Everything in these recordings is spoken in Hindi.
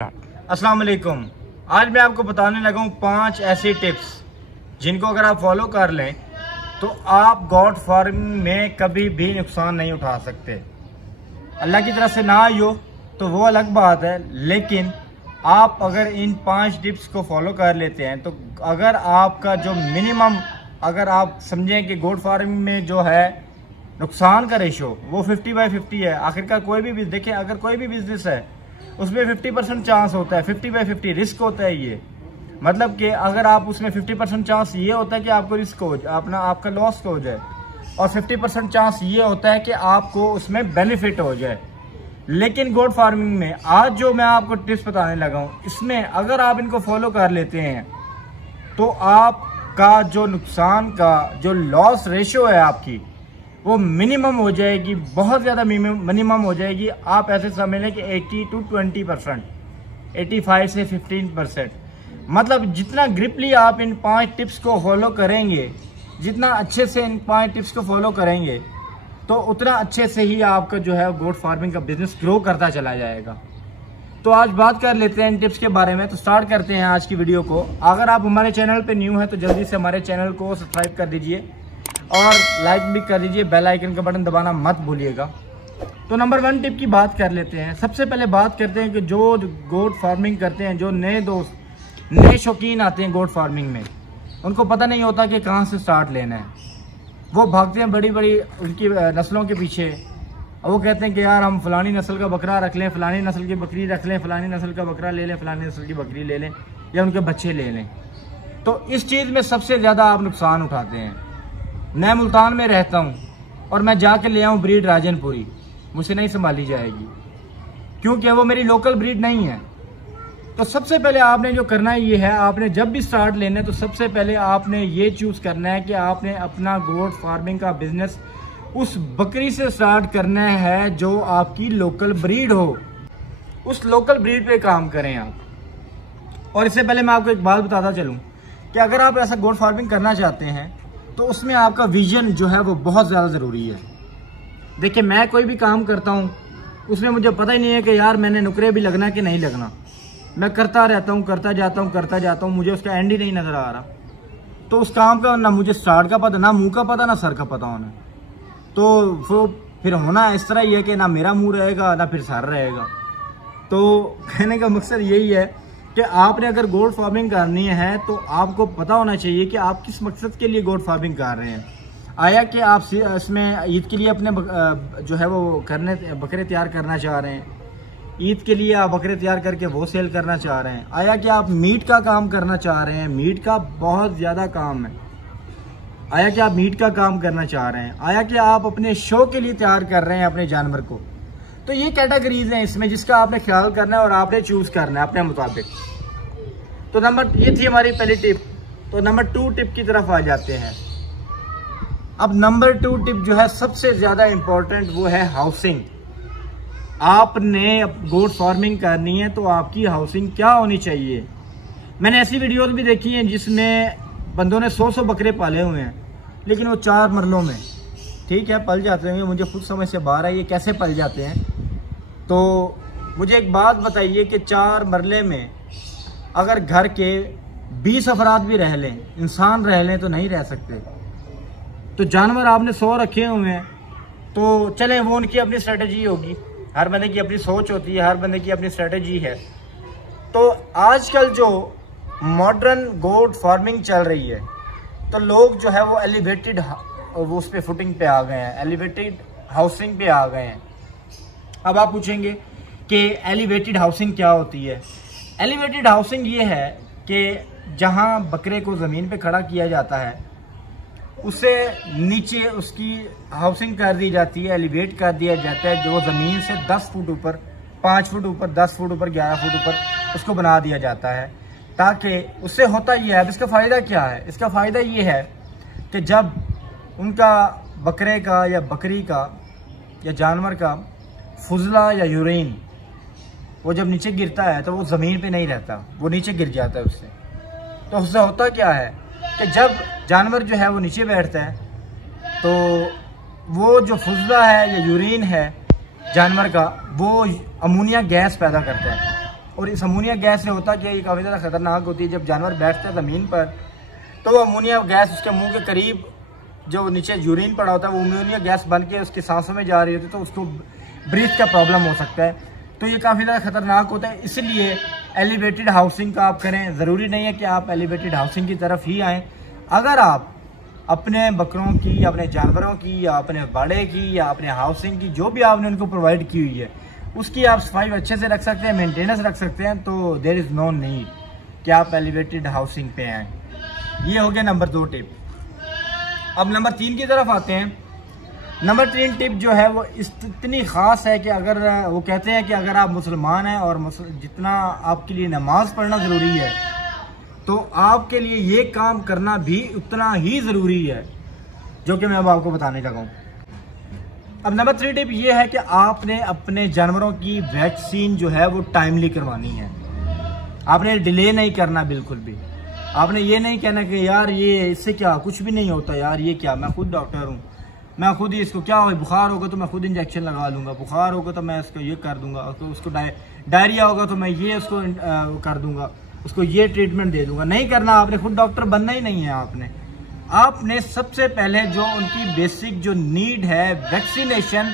अस्सलाम वालेकुम। आज मैं आपको बताने लगा हूँ 5 ऐसी टिप्स जिनको अगर आप फॉलो कर लें तो आप गोट फार्मिंग में कभी भी नुकसान नहीं उठा सकते। अल्लाह की तरफ से ना आई हो तो वो अलग बात है, लेकिन आप अगर इन 5 टिप्स को फॉलो कर लेते हैं तो अगर आपका जो मिनिमम, अगर आप समझें कि गोट फार्मिंग में जो है नुकसान का रेशो वो 50/50 है। आखिरकार कोई भी देखें, अगर कोई भी बिजनेस है उसमें 50% चांस होता है, 50/50 रिस्क होता है। ये मतलब कि अगर आप उसमें 50% चांस ये होता है कि आपको रिस्क हो जाए, आपका लॉस हो जाए, और 50% चांस ये होता है कि आपको उसमें बेनिफिट हो जाए। लेकिन गोट फार्मिंग में आज जो मैं आपको टिप्स बताने लगा हूँ, इसमें अगर आप इनको फॉलो कर लेते हैं तो आपका जो नुकसान का जो लॉस रेशो है आपकी वो मिनिमम हो जाएगी, बहुत ज़्यादा मिनिमम हो जाएगी। आप ऐसे समझ लें कि 80 to 20%, 85 से 15%। मतलब जितना ग्रिपली आप इन 5 टिप्स को फॉलो करेंगे, जितना अच्छे से इन 5 टिप्स को फॉलो करेंगे तो उतना अच्छे से ही आपका जो है गोट फार्मिंग का बिजनेस ग्रो करता चला जाएगा। तो आज बात कर लेते हैं इन टिप्स के बारे में। तो स्टार्ट करते हैं आज की वीडियो को। अगर आप हमारे चैनल पे न्यू हैं तो जल्दी से हमारे चैनल को सब्सक्राइब कर दीजिए और लाइक भी कर दीजिए, बेल आइकन का बटन दबाना मत भूलिएगा। तो नंबर 1 टिप की बात कर लेते हैं। सबसे पहले बात करते हैं कि जो गोट फार्मिंग करते हैं, जो नए दोस्त, नए शौकीन आते हैं गोट फार्मिंग में, उनको पता नहीं होता कि कहाँ से स्टार्ट लेना है। वो भागते हैं बड़ी बड़ी उनकी नस्लों के पीछे, और वो कहते हैं कि यार हम फलानी नस्ल का बकरा रख लें, फलानी नस्ल की बकरी रख लें, फलानी नस्ल का बकरा ले लें, फलानी नस्ल की बकरी ले लें, या उनके बच्चे ले लें। तो इस चीज़ में सबसे ज़्यादा आप नुकसान उठाते हैं। मैं मुल्तान में रहता हूँ और मैं जाके ले आऊँ ब्रीड राजनपुरी, मुझसे नहीं संभाली जाएगी क्योंकि वो मेरी लोकल ब्रीड नहीं है। तो सबसे पहले आपने जो करना है ये है, आपने जब भी स्टार्ट लेना है तो सबसे पहले आपने ये चूज़ करना है कि आपने अपना गोट फार्मिंग का बिजनेस उस बकरी से स्टार्ट करना है जो आपकी लोकल ब्रीड हो। उस लोकल ब्रीड पे काम करें आप। और इससे पहले मैं आपको एक बात बताता चलूँ कि अगर आप ऐसा गोट फार्मिंग करना चाहते हैं तो उसमें आपका विजन जो है वो बहुत ज़्यादा ज़रूरी है। देखिए, मैं कोई भी काम करता हूँ उसमें मुझे पता ही नहीं है कि यार मैंने नुकरे भी लगना कि नहीं लगना। मैं करता रहता हूँ, करता जाता हूँ, मुझे उसका एंड ही नहीं नज़र आ रहा। तो उस काम का ना मुझे स्टार्ट का पता, ना मुंह का पता, ना सर का पता होना। तो वो फिर होना इस तरह ही है कि ना मेरा मुंह रहेगा ना फिर सर रहेगा। तो कहने का मकसद यही है कि आपने अगर गोट फार्मिंग करनी है तो आपको पता होना चाहिए कि आप किस मकसद के लिए गोट फार्मिंग कर रहे हैं। आया कि आप इसमें ईद के लिए अपने जो है वो बकरे तैयार करना चाह रहे हैं, ईद के लिए आप बकरे तैयार करके वो सेल करना चाह रहे हैं। आया कि आप मीट का काम करना चाह रहे हैं, मीट का बहुत ज़्यादा काम है। आया कि आप मीट का काम करना चाह रहे हैं, आया कि आप अपने शो के लिए तैयार कर रहे हैं अपने जानवर को। तो ये कैटेगरीज हैं इसमें जिसका आपने ख्याल करना है और आपने चूज़ करना है अपने मुताबिक। तो ये थी हमारी पहली टिप। तो नंबर 2 टिप की तरफ आ जाते हैं। अब नंबर 2 टिप जो है सबसे ज़्यादा इम्पोर्टेंट वो है हाउसिंग। आपने गोट फार्मिंग करनी है तो आपकी हाउसिंग क्या होनी चाहिए। मैंने ऐसी वीडियोस भी देखी हैं जिसमें बंदों ने 100 बकरे पाले हुए हैं, लेकिन वो 4 मरलों में, ठीक है, पल जाते हैं। मुझे खुद समझ से बाहर है ये कैसे पल जाते हैं। तो मुझे एक बात बताइए कि 4 मरले में अगर घर के 20 अफराद भी रह लें, इंसान रह लें, तो नहीं रह सकते। तो जानवर आपने 100 रखे हुए हैं तो चलें, वो उनकी अपनी स्ट्रेटजी होगी, हर बंदे की अपनी सोच होती है, हर बंदे की अपनी स्ट्रेटजी है। तो आजकल जो मॉडर्न गोट फार्मिंग चल रही है तो लोग जो है वो एलिवेटेड वो उस पे फुटिंग पे आ गए हैं, एलिवेटेड हाउसिंग पे आ गए हैं। अब आप पूछेंगे कि एलिवेटेड हाउसिंग क्या होती है। एलिवेटेड हाउसिंग ये है कि जहाँ बकरे को ज़मीन पे खड़ा किया जाता है उसे नीचे उसकी हाउसिंग कर दी जाती है, एलिवेट कर दिया जाता है, जो ज़मीन से 10 फुट ऊपर, 5 फुट ऊपर, 10 फुट ऊपर, 11 फुट ऊपर उसको बना दिया जाता है। ताकि उससे होता ये है, अब इसका फ़ायदा क्या है, इसका फ़ायदा ये है कि जब उनका बकरे का या बकरी का या जानवर का फुजला या यूरिन वो जब नीचे गिरता है तो वो ज़मीन पे नहीं रहता, वो नीचे गिर जाता है उससे। तो उससे होता क्या है कि जब जानवर जो है वो नीचे बैठता है तो वो जो फुजला है या यूरिन है जानवर का, वो अमोनिया गैस पैदा करता है। और इस अमोनिया गैस से होता क्या, ये काफ़ी ज़्यादा ख़तरनाक होती है। जब जानवर बैठता है ज़मीन पर तो वो अमोनिया गैस उसके मुंह के करीब जो नीचे यूरिन पड़ा होता है वो अमोनिया गैस बन के उसकी सांसों में जा रही होती है, तो उसको ब्रीथ का प्रॉब्लम हो सकता है। तो ये काफ़ी ज़्यादा ख़तरनाक होता है। इसलिए एलिवेटेड हाउसिंग का आप करें। ज़रूरी नहीं है कि आप एलिवेटेड हाउसिंग की तरफ ही आएँ। अगर आप अपने बकरों की, अपने जानवरों की, या अपने बाड़े की, या अपने हाउसिंग की, जो भी आपने उनको प्रोवाइड की हुई है उसकी आप सफाई अच्छे से रख सकते हैं, मेंटेनेंस रख सकते हैं, तो देयर इज़ नो नीड कि आप एलिवेटेड हाउसिंग पे आएँ। ये हो गया नंबर 2 टिप। अब नंबर 3 की तरफ आते हैं। नंबर 3 टिप जो है वो इतनी ख़ास है कि अगर वो कहते हैं कि अगर आप मुसलमान हैं और जितना आपके लिए नमाज़ पढ़ना ज़रूरी है तो आपके लिए ये काम करना भी उतना ही ज़रूरी है, जो कि मैं अब आपको बताने लगा हूँ। अब नंबर 3 टिप ये है कि आपने अपने जानवरों की वैक्सीन जो है वो टाइमली करवानी है। आपने डिले नहीं करना बिल्कुल भी। आपने ये नहीं कहना कि यार ये इससे क्या, कुछ भी नहीं होता यार, ये क्या, मैं खुद डॉक्टर हूँ, मैं खुद ही इसको क्या हो, बुखार होगा तो मैं खुद इंजेक्शन लगा लूँगा, बुखार होगा तो मैं इसको ये कर दूँगा, उसको डायरिया होगा तो मैं ये उसको कर दूँगा, उसको ये ट्रीटमेंट दे दूँगा। नहीं करना। आपने खुद डॉक्टर बनना ही नहीं है। आपने सबसे पहले जो उनकी बेसिक जो नीड है वैक्सीनेशन,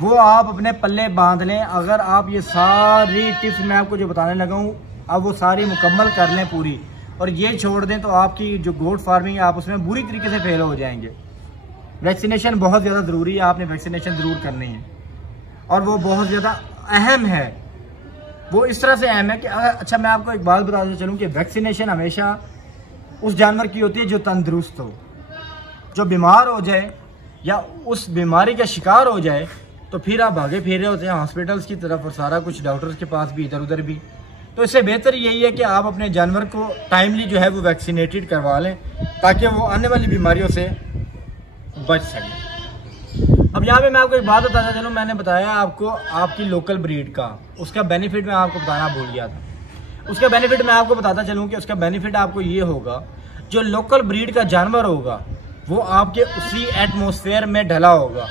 वो आप अपने पल्ले बांध लें। अगर आप ये सारी टिप्स मैं आपको जो बताने लगा हूँ अब वो सारी मुकम्मल कर लें पूरी, और ये छोड़ दें तो आपकी जो गोट फार्मिंग है आप उसमें बुरी तरीके से फेल हो जाएंगे। वैक्सीनेशन बहुत ज़्यादा ज़रूरी है। आपने वैक्सीनेशन ज़रूर करनी है और वो बहुत ज़्यादा अहम है। वो इस तरह से अहम है कि अच्छा मैं आपको एक बात बताते चलूँ कि वैक्सीनेशन हमेशा उस जानवर की होती है जो तंदुरुस्त हो। जो बीमार हो जाए या उस बीमारी का शिकार हो जाए तो फिर आप भागे फिर रहे होते हैं हॉस्पिटल्स की तरफ और सारा कुछ डॉक्टर्स के पास भी, इधर उधर भी। तो इससे बेहतर यही है कि आप अपने जानवर को टाइमली जो है वो वैक्सीनेटेड करवा लें ताकि वो आने वाली बीमारियों से बच सके। अब यहाँ पे मैं आपको एक बात बताता चलूँ, मैंने बताया आपको आपकी लोकल ब्रीड का, उसका बेनिफिट मैं आपको बताना भूल गया था। उसका बेनिफिट मैं आपको बताता चलूँ कि उसका बेनिफिट आपको ये होगा, जो लोकल ब्रीड का जानवर होगा वो आपके उसी एटमॉस्फेयर में ढला होगा।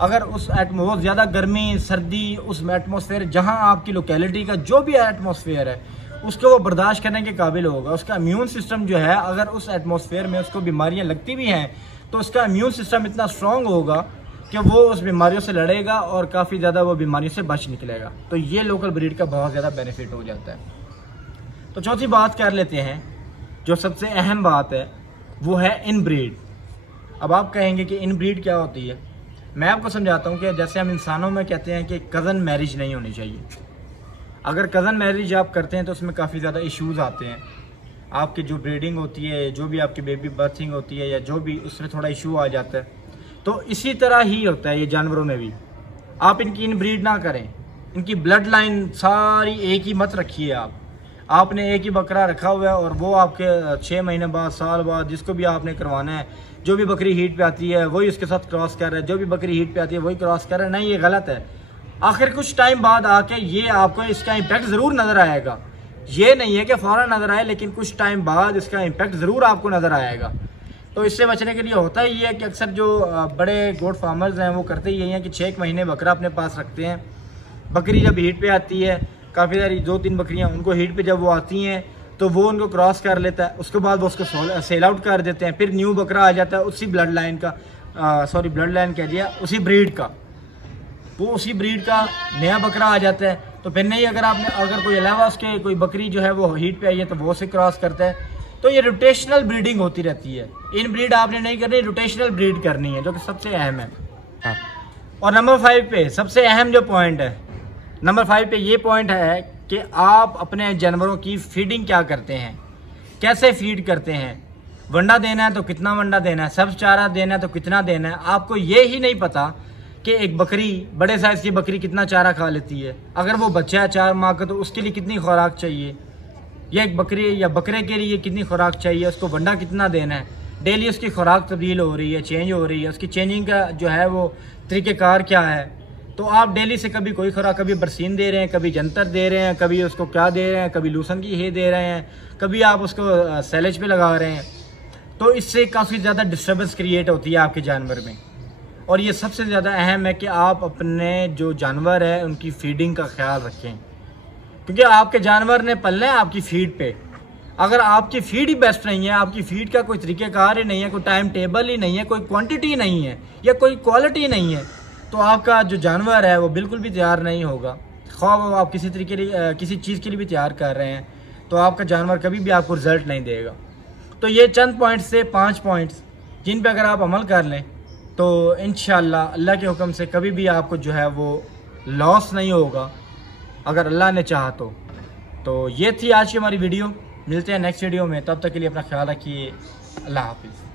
अगर उस बहुत ज़्यादा गर्मी सर्दी उस एटमॉस्फेयर जहाँ आपकी लोकेलिटी का जो भी एटमॉस्फेयर है उसको वो बर्दाश्त करने के काबिल होगा। उसका इम्यून सिस्टम जो है, अगर उस एटमॉस्फेयर में उसको बीमारियाँ लगती भी हैं तो उसका इम्यून सिस्टम इतना स्ट्रॉन्ग होगा कि वो उस बीमारियों से लड़ेगा और काफ़ी ज़्यादा वो बीमारियों से बच निकलेगा। तो ये लोकल ब्रीड का बहुत ज़्यादा बेनिफिट हो जाता है। तो चौथी बात कर लेते हैं, जो सबसे अहम बात है वो है इन ब्रीड। अब आप कहेंगे कि इन ब्रीड क्या होती है। मैं आपको समझाता हूँ कि जैसे हम इंसानों में कहते हैं कि कज़न मैरिज नहीं होनी चाहिए। अगर कज़न मैरिज आप करते हैं तो उसमें काफ़ी ज़्यादा इश्यूज़ आते हैं। आपकी जो ब्रीडिंग होती है, जो भी आपकी बेबी बर्थिंग होती है या जो भी, उसमें थोड़ा इशू आ जाता है। तो इसी तरह ही होता है ये जानवरों में भी। आप इनकी इन ब्रीड ना करें, इनकी ब्लड लाइन सारी एक ही मत रखिए। आपने एक ही बकरा रखा हुआ है और वो आपके 6 महीने बाद, साल बाद, जिसको भी आपने करवाना है, जो भी बकरी हीट पे आती है वही उसके साथ क्रॉस कर रहा है, जो भी बकरी हीट पे आती है वही क्रॉस कर रहा है। नहीं, ये गलत है। आखिर कुछ टाइम बाद आके ये आपको इसका इम्पैक्ट ज़रूर नज़र आएगा। ये नहीं है कि फ़ौरन नज़र आए, लेकिन कुछ टाइम बाद इसका इम्पैक्ट ज़रूर आपको नज़र आएगा। तो इससे बचने के लिए होता ही है कि अक्सर जो बड़े गोट फार्मर्स हैं वो करते ही यही हैं कि 6 महीने बकरा अपने पास रखते हैं। बकरी जब हीट पे आती है, काफ़ी सारी 2-3 बकरियां उनको हीट पे जब वो आती हैं तो वो उनको क्रॉस कर लेता है। उसके बाद वो उसको सेल आउट कर देते हैं। फिर न्यू बकरा आ जाता है उसी ब्लड लाइन का, ब्लड लाइन कह दिया, उसी ब्रीड का, वो उसी ब्रीड का नया बकरा आ जाता है। तो फिर नहीं, अगर कोई अलावा उसके कोई बकरी जो है वो हीट पे आई है तो वो उसे क्रॉस करता है। तो ये रोटेशनल ब्रीडिंग होती रहती है। इन ब्रीड आपने नहीं करनी, रोटेशनल ब्रीड करनी है, जो कि सबसे अहम है। और नंबर 5 पे सबसे अहम जो पॉइंट है, नंबर 5 पे ये पॉइंट है कि आप अपने जानवरों की फीडिंग क्या करते हैं, कैसे फीड करते हैं। वंडा देना है तो कितना वंडा देना है, सब्ज चारा देना है तो कितना देना है। आपको ये ही नहीं पता कि एक बकरी, बड़े साइज़ की बकरी कितना चारा खा लेती है। अगर वो बच्चा है 4 माह का तो उसके लिए कितनी खुराक चाहिए, या एक बकरी या बकरे के लिए कितनी खुराक चाहिए, उसको वंडा कितना देना है। डेली उसकी खुराक तब्दील हो रही है, चेंज हो रही है, उसकी चेंजिंग का जो है वो तरीक़ेकार क्या है। तो आप डेली से कभी कोई खुराक, कभी बरसीन दे रहे हैं, कभी जंतर दे रहे हैं, कभी उसको क्या दे रहे हैं, कभी लूसन की हे दे रहे हैं, कभी आप उसको सैलेज पे लगा रहे हैं। तो इससे काफ़ी ज़्यादा डिस्टर्बेंस क्रिएट होती है आपके जानवर में। और ये सबसे ज़्यादा अहम है कि आप अपने जो जानवर है उनकी फीडिंग का ख्याल रखें। क्योंकि आपके जानवर ने पलना है आपकी फीड पे। अगर आपकी फीड ही बेस्ट नहीं है, आपकी फीड का कोई तरीक़ेकार ही नहीं है, कोई टाइम टेबल ही नहीं है, कोई क्वांटिटी नहीं है या कोई क्वालिटी नहीं है, तो आपका जो जानवर है वो बिल्कुल भी तैयार नहीं होगा। ख्वाब आप किसी तरीके किसी चीज़ के लिए भी तैयार कर रहे हैं तो आपका जानवर कभी भी आपको रिजल्ट नहीं देगा। तो ये चंद पॉइंट्स से 5 पॉइंट्स जिन पे अगर आप अमल कर लें तो इंशाअल्लाह अल्लाह के हुक्म से कभी भी आपको जो है वो लॉस नहीं होगा, अगर अल्लाह ने चाहा तो ये थी आज की हमारी वीडियो। मिलते हैं नेक्स्ट वीडियो में, तब तक के लिए अपना ख्याल रखिए। अल्लाह हाफिज़।